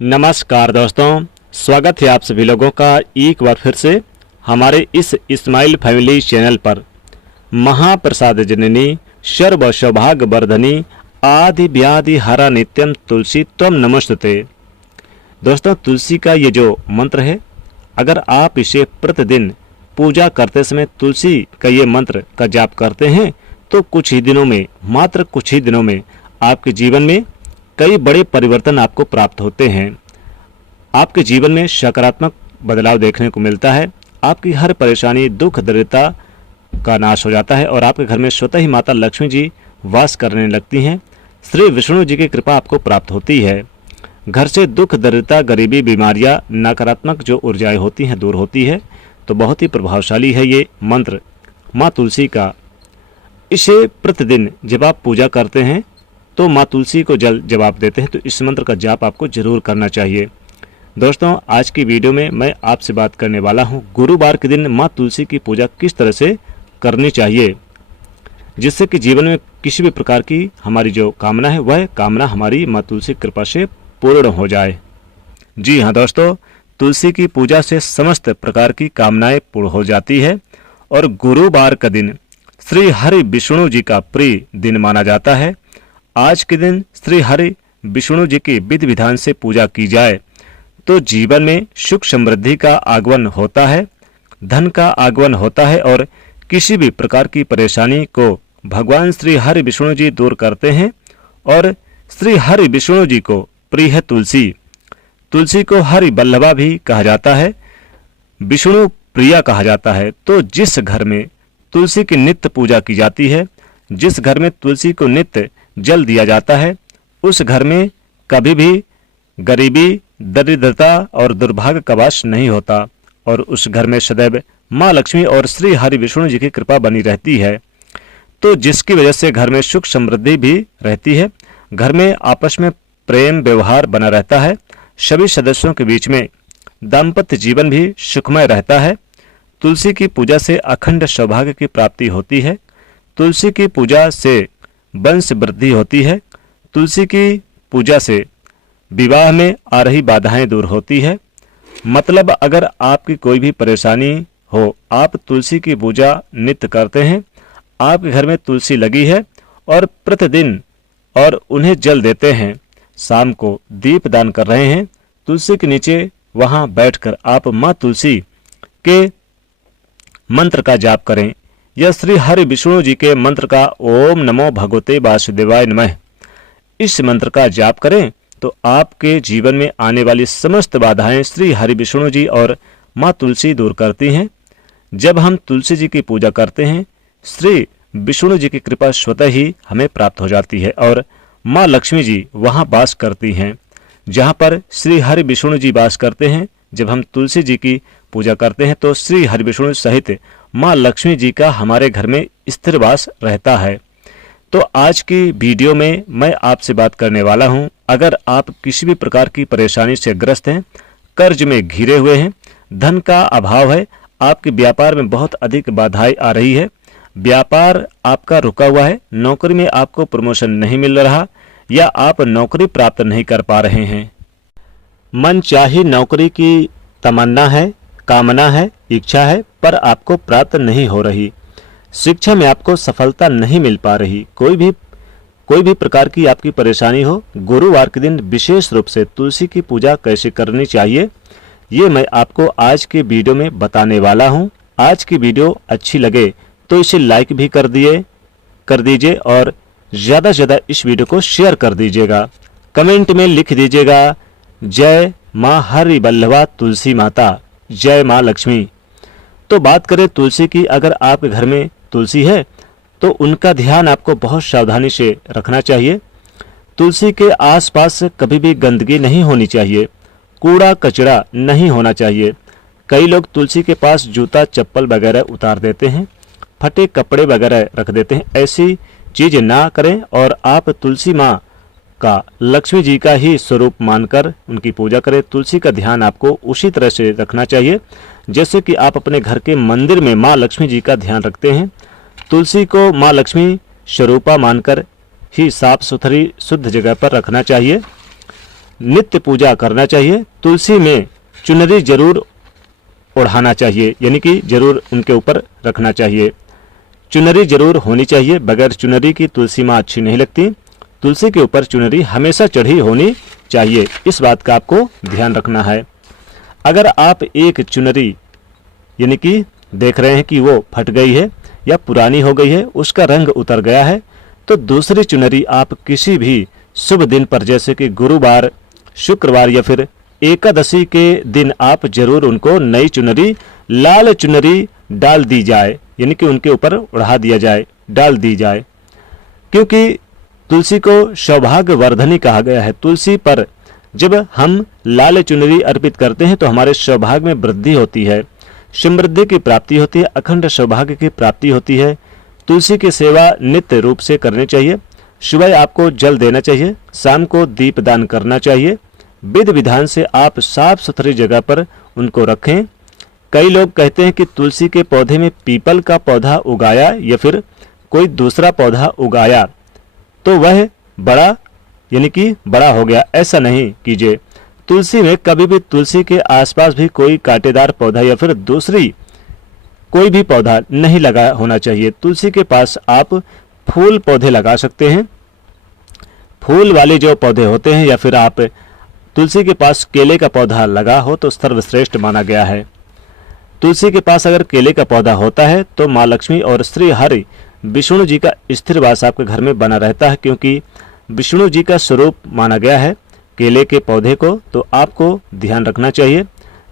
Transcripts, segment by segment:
नमस्कार दोस्तों, स्वागत है आप सभी लोगों का एक बार फिर से हमारे इस इस्माइल फैमिली चैनल पर। महाप्रसाद जननी सर्व सौभाग्य वर्धनी आदि व्याधि हरा नित्यम तुलसी त्वम नमस्तुते। दोस्तों, तुलसी का ये जो मंत्र है, अगर आप इसे प्रतिदिन पूजा करते समय तुलसी का ये मंत्र का जाप करते हैं तो कुछ ही दिनों में, मात्र कुछ ही दिनों में आपके जीवन में कई बड़े परिवर्तन आपको प्राप्त होते हैं। आपके जीवन में सकारात्मक बदलाव देखने को मिलता है। आपकी हर परेशानी, दुख, दरिद्रता का नाश हो जाता है और आपके घर में स्वतः ही माता लक्ष्मी जी वास करने लगती हैं। श्री विष्णु जी की कृपा आपको प्राप्त होती है। घर से दुख, दरिद्रता, गरीबी, बीमारियां, नकारात्मक जो ऊर्जाएं होती हैं दूर होती है। तो बहुत ही प्रभावशाली है ये मंत्र माँ तुलसी का। इसे प्रतिदिन जब आप पूजा करते हैं तो माँ तुलसी को जल जब आप देते हैं तो इस मंत्र का जाप आपको जरूर करना चाहिए। दोस्तों, आज की वीडियो में मैं आपसे बात करने वाला हूँ गुरुवार के दिन माँ तुलसी की पूजा किस तरह से करनी चाहिए, जिससे कि जीवन में किसी भी प्रकार की हमारी जो कामना है वह कामना हमारी माँ तुलसी की कृपा से पूर्ण हो जाए। जी हाँ दोस्तों, तुलसी की पूजा से समस्त प्रकार की कामनाएं पूर्ण हो जाती है और गुरुवार का दिन श्री हरि विष्णु जी का प्रिय दिन माना जाता है। आज के दिन श्री हरि विष्णु जी की विधि विधान से पूजा की जाए तो जीवन में सुख समृद्धि का आगमन होता है, धन का आगमन होता है और किसी भी प्रकार की परेशानी को भगवान श्री हरि विष्णु जी दूर करते हैं। और श्री हरि विष्णु जी को प्रिय है तुलसी। तुलसी को हरि बल्लभा भी कहा जाता है, विष्णु प्रिया कहा जाता है। तो जिस घर में तुलसी की नित्य पूजा की जाती है, जिस घर में तुलसी को नित्य जल दिया जाता है, उस घर में कभी भी गरीबी, दरिद्रता और दुर्भाग्य का वास नहीं होता और उस घर में सदैव माँ लक्ष्मी और श्री हरि विष्णु जी की कृपा बनी रहती है। तो जिसकी वजह से घर में सुख समृद्धि भी रहती है, घर में आपस में प्रेम व्यवहार बना रहता है, सभी सदस्यों के बीच में दाम्पत्य जीवन भी सुखमय रहता है। तुलसी की पूजा से अखंड सौभाग्य की प्राप्ति होती है। तुलसी की पूजा से वंश वृद्धि होती है। तुलसी की पूजा से विवाह में आ रही बाधाएं दूर होती है। मतलब अगर आपकी कोई भी परेशानी हो, आप तुलसी की पूजा नित्य करते हैं, आपके घर में तुलसी लगी है और प्रतिदिन और उन्हें जल देते हैं, शाम को दीप दान कर रहे हैं, तुलसी के नीचे वहां बैठकर आप माँ तुलसी के मंत्र का जाप करें। यह श्री हरि विष्णु जी के मंत्र का ओम नमो भगवते वासुदेवाय नमः, इस मंत्र का जाप करें तो आपके जीवन में आने वाली समस्त बाधाएं श्री हरि विष्णु जी और माँ तुलसी दूर करती हैं। जब हम तुलसी जी की पूजा करते हैं, श्री विष्णु जी की कृपा स्वतः ही हमें प्राप्त हो जाती है और माँ लक्ष्मी जी वहां वास करती हैं जहां पर श्री हरि विष्णु जी वास करते हैं। जब हम तुलसी जी की पूजा करते हैं तो श्री हरि विष्णु सहित माँ लक्ष्मी जी का हमारे घर में स्थिर वास रहता है। तो आज की वीडियो में मैं आपसे बात करने वाला हूं, अगर आप किसी भी प्रकार की परेशानी से ग्रस्त हैं, कर्ज में घिरे हुए हैं, धन का अभाव है, आपके व्यापार में बहुत अधिक बाधाएं आ रही है, व्यापार आपका रुका हुआ है, नौकरी में आपको प्रमोशन नहीं मिल रहा या आप नौकरी प्राप्त नहीं कर पा रहे हैं, मनचाही नौकरी की तमन्ना है, कामना है, इच्छा है, पर आपको प्राप्त नहीं हो रही, शिक्षा में आपको सफलता नहीं मिल पा रही, कोई भी प्रकार की आपकी परेशानी हो, गुरुवार के दिन विशेष रूप से तुलसी की पूजा कैसे करनी चाहिए, ये मैं आपको आज के वीडियो में बताने वाला हूँ। आज की वीडियो अच्छी लगे तो इसे लाइक भी कर दीजिए और ज़्यादा से ज़्यादा इस वीडियो को शेयर कर दीजिएगा। कमेंट में लिख दीजिएगा जय माँ हरि बल्लभा तुलसी माता, जय माँ लक्ष्मी। तो बात करें तुलसी की, अगर आपके घर में तुलसी है तो उनका ध्यान आपको बहुत सावधानी से रखना चाहिए। तुलसी के आसपास कभी भी गंदगी नहीं होनी चाहिए, कूड़ा कचरा नहीं होना चाहिए। कई लोग तुलसी के पास जूता चप्पल वगैरह उतार देते हैं, फटे कपड़े वगैरह रख देते हैं, ऐसी चीज ना करें और आप तुलसी माँ का, लक्ष्मी जी का ही स्वरूप मानकर उनकी पूजा करें। तुलसी का ध्यान आपको उसी तरह से रखना चाहिए जैसे कि आप अपने घर के मंदिर में माँ लक्ष्मी जी का ध्यान रखते हैं। तुलसी को माँ लक्ष्मी स्वरूपा मानकर ही साफ सुथरी शुद्ध जगह पर रखना चाहिए। नित्य पूजा करना चाहिए। तुलसी में चुनरी जरूर ओढ़ाना चाहिए, यानी कि जरूर उनके ऊपर रखना चाहिए। चुनरी जरूर होनी चाहिए, बगैर चुनरी की तुलसी माँ अच्छी नहीं लगती। तुलसी के ऊपर चुनरी हमेशा चढ़ी होनी चाहिए, इस बात का आपको ध्यान रखना है। अगर आप एक चुनरी यानी कि देख रहे हैं कि वो फट गई है या पुरानी हो गई है, उसका रंग उतर गया है, तो दूसरी चुनरी आप किसी भी शुभ दिन पर, जैसे कि गुरुवार, शुक्रवार या फिर एकादशी के दिन आप जरूर उनको नई चुनरी, लाल चुनरी डाल दी जाए, यानी कि उनके ऊपर उड़ा दिया जाए, डाल दी जाए। क्योंकि तुलसी को सौभाग्य वर्धनी कहा गया है। तुलसी पर जब हम लाल चुनरी अर्पित करते हैं तो हमारे सौभाग्य में वृद्धि होती है, समृद्धि की प्राप्ति होती है, अखंड सौभाग्य की प्राप्ति होती है। तुलसी की सेवा नित्य रूप से करनी चाहिए। सुबह आपको जल देना चाहिए, शाम को दीप दान करना चाहिए। विधि विधान से आप साफ सुथरी जगह पर उनको रखें। कई लोग कहते हैं कि तुलसी के पौधे में पीपल का पौधा उगाया या फिर कोई दूसरा पौधा उगाया तो वह बड़ा यानी कि बड़ा हो गया, ऐसा नहीं कीजिए। तुलसी में कभी भी तुलसी के आसपास भी कोई कांटेदार पौधा या फिर दूसरी कोई भी पौधा नहीं लगा होना चाहिए। तुलसी के पास आप फूल पौधे लगा सकते हैं, फूल वाले जो पौधे होते हैं, या फिर आप तुलसी के पास केले का पौधा लगा हो तो सर्वश्रेष्ठ माना गया है। तुलसी के पास अगर केले का पौधा होता है तो माँ लक्ष्मी और श्री हरि विष्णु जी का स्थिर वास आपके घर में बना रहता है, क्योंकि विष्णु जी का स्वरूप माना गया है केले के पौधे को। तो आपको ध्यान रखना चाहिए,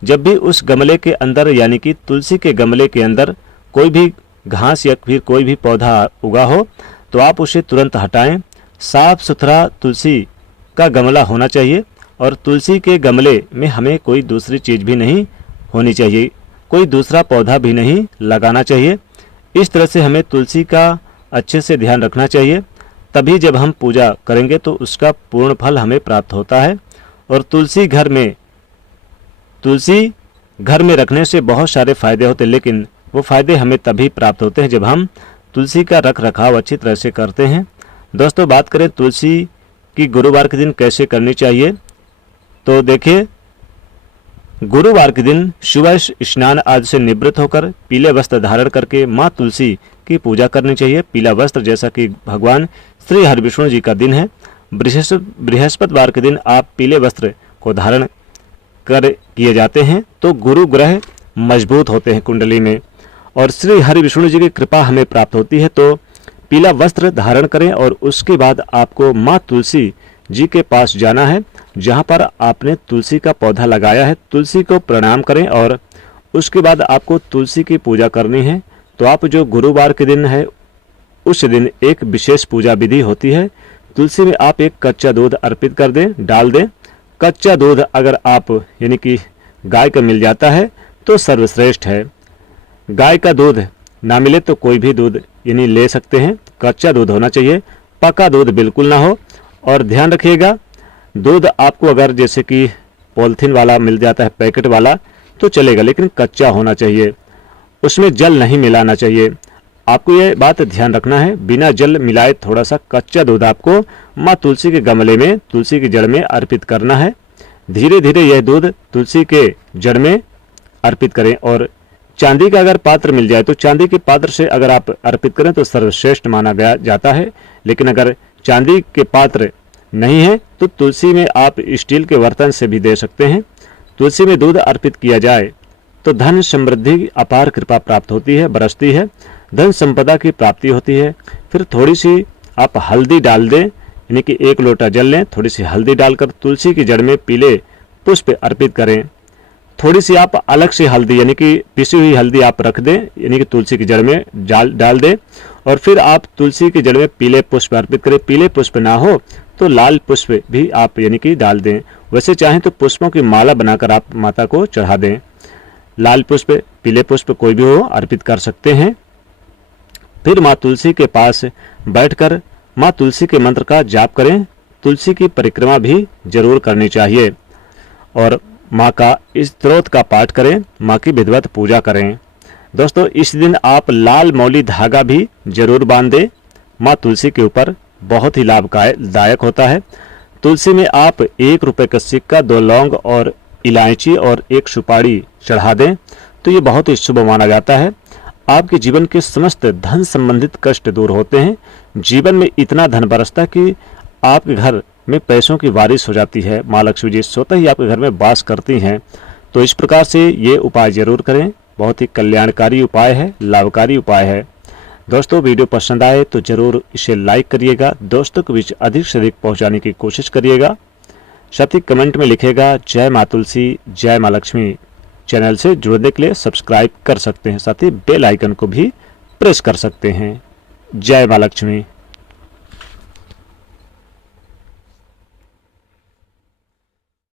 जब भी उस गमले के अंदर यानी कि तुलसी के गमले के अंदर कोई भी घास या फिर कोई भी पौधा उगा हो तो आप उसे तुरंत हटाएं। साफ सुथरा तुलसी का गमला होना चाहिए और तुलसी के गमले में हमें कोई दूसरी चीज भी नहीं होनी चाहिए, कोई दूसरा पौधा भी नहीं लगाना चाहिए। इस तरह से हमें तुलसी का अच्छे से ध्यान रखना चाहिए, तभी जब हम पूजा करेंगे तो उसका पूर्ण फल हमें प्राप्त होता है। और तुलसी घर में रखने से बहुत सारे फायदे होते हैं, लेकिन वो फायदे हमें तभी प्राप्त होते हैं जब हम तुलसी का रख रखाव अच्छी तरह से करते हैं। दोस्तों, बात करें तुलसी की गुरुवार के दिन कैसे करनी चाहिए, तो देखिए, गुरुवार के दिन सुबह स्नान आदि से निवृत्त होकर पीले वस्त्र धारण करके माँ तुलसी की पूजा करनी चाहिए। पीला वस्त्र, जैसा कि भगवान श्री हरिविष्णु जी का दिन है, बृहस्पतिवार के दिन आप पीले वस्त्र को धारण कर किए जाते हैं तो गुरु ग्रह मजबूत होते हैं कुंडली में और श्री हरिविष्णु जी की कृपा हमें प्राप्त होती है। तो पीला वस्त्र धारण करें और उसके बाद आपको माँ तुलसी जी के पास जाना है, जहाँ पर आपने तुलसी का पौधा लगाया है। तुलसी को प्रणाम करें और उसके बाद आपको तुलसी की पूजा करनी है। तो आप जो गुरुवार के दिन है उस दिन एक विशेष पूजा विधि होती है। तुलसी में आप एक कच्चा दूध अर्पित कर दें, डाल दें। कच्चा दूध अगर आप यानी कि गाय का मिल जाता है तो सर्वश्रेष्ठ है। गाय का दूध ना मिले तो कोई भी दूध यानी ले सकते हैं, कच्चा दूध होना चाहिए, पका दूध बिल्कुल ना हो। और ध्यान रखिएगा, दूध आपको अगर जैसे कि पॉलिथीन वाला मिल जाता है, पैकेट वाला, तो चलेगा, लेकिन कच्चा होना चाहिए, उसमें जल नहीं मिलाना चाहिए। आपको यह बात ध्यान रखना है, बिना जल मिलाए थोड़ा सा कच्चा दूध आपको माँ तुलसी के गमले में, तुलसी की जड़ में अर्पित करना है। धीरे धीरे यह दूध तुलसी के जड़ में अर्पित करें। और चांदी का अगर पात्र मिल जाए तो चांदी के पात्र से अगर आप अर्पित करें तो सर्वश्रेष्ठ माना गया जाता है। लेकिन अगर चांदी के पात्र नहीं है तो तुलसी में आप स्टील के बर्तन से भी दे सकते हैं। तुलसी में दूध अर्पित किया जाए तो धन समृद्धि अपार कृपा प्राप्त होती है, बरसती है, धन संपदा की प्राप्ति होती है। फिर थोड़ी सी आप हल्दी डाल दें, यानी कि 1 लोटा जल लें, थोड़ी सी हल्दी डालकर तुलसी की जड़ में पीले पुष्प अर्पित करें। थोड़ी सी आप अलग से हल्दी यानी कि पिसी हुई हल्दी आप रख दें, यानी कि तुलसी की जड़ में डाल दें। और फिर आप तुलसी की जड़ में पीले पुष्प अर्पित करें। पीले पुष्प ना हो तो लाल पुष्प भी आप यानी कि डाल दें। वैसे चाहें तो पुष्पों की माला बनाकर आप माता को चढ़ा दें। लाल पुष्प, पीले पुष्प कोई भी हो अर्पित कर सकते हैं। फिर माँ तुलसी के पास बैठकर माँ तुलसी के मंत्र का जाप करें। तुलसी की परिक्रमा भी जरूर करनी चाहिए और माँ का स्तोत्र का पाठ करें, माँ की विधिवत पूजा करें। दोस्तों, इस दिन आप लाल मौली धागा भी जरूर बांध दें माँ तुलसी के ऊपर, बहुत ही लाभदायक होता है। तुलसी में आप 1 रुपए का सिक्का, 2 लौंग और इलायची और 1 सुपारी चढ़ा दें तो ये बहुत ही शुभ माना जाता है। आपके जीवन के समस्त धन संबंधित कष्ट दूर होते हैं। जीवन में इतना धन बरसता है कि आपके घर में पैसों की बारिश हो जाती है। माँ लक्ष्मी जी स्वतः ही आपके घर में वास करती हैं। तो इस प्रकार से ये उपाय जरूर करें। बहुत ही कल्याणकारी उपाय है, लाभकारी उपाय है। दोस्तों, वीडियो पसंद आए तो जरूर इसे लाइक करिएगा, दोस्तों के बीच अधिक से अधिक पहुंचाने की कोशिश करिएगा। साथ ही कमेंट में लिखेगा जय माँ तुलसी, जय माँ लक्ष्मी। चैनल से जुड़ने के लिए सब्सक्राइब कर सकते हैं, साथ ही बेल आइकन को भी प्रेस कर सकते हैं। जय माँ लक्ष्मी।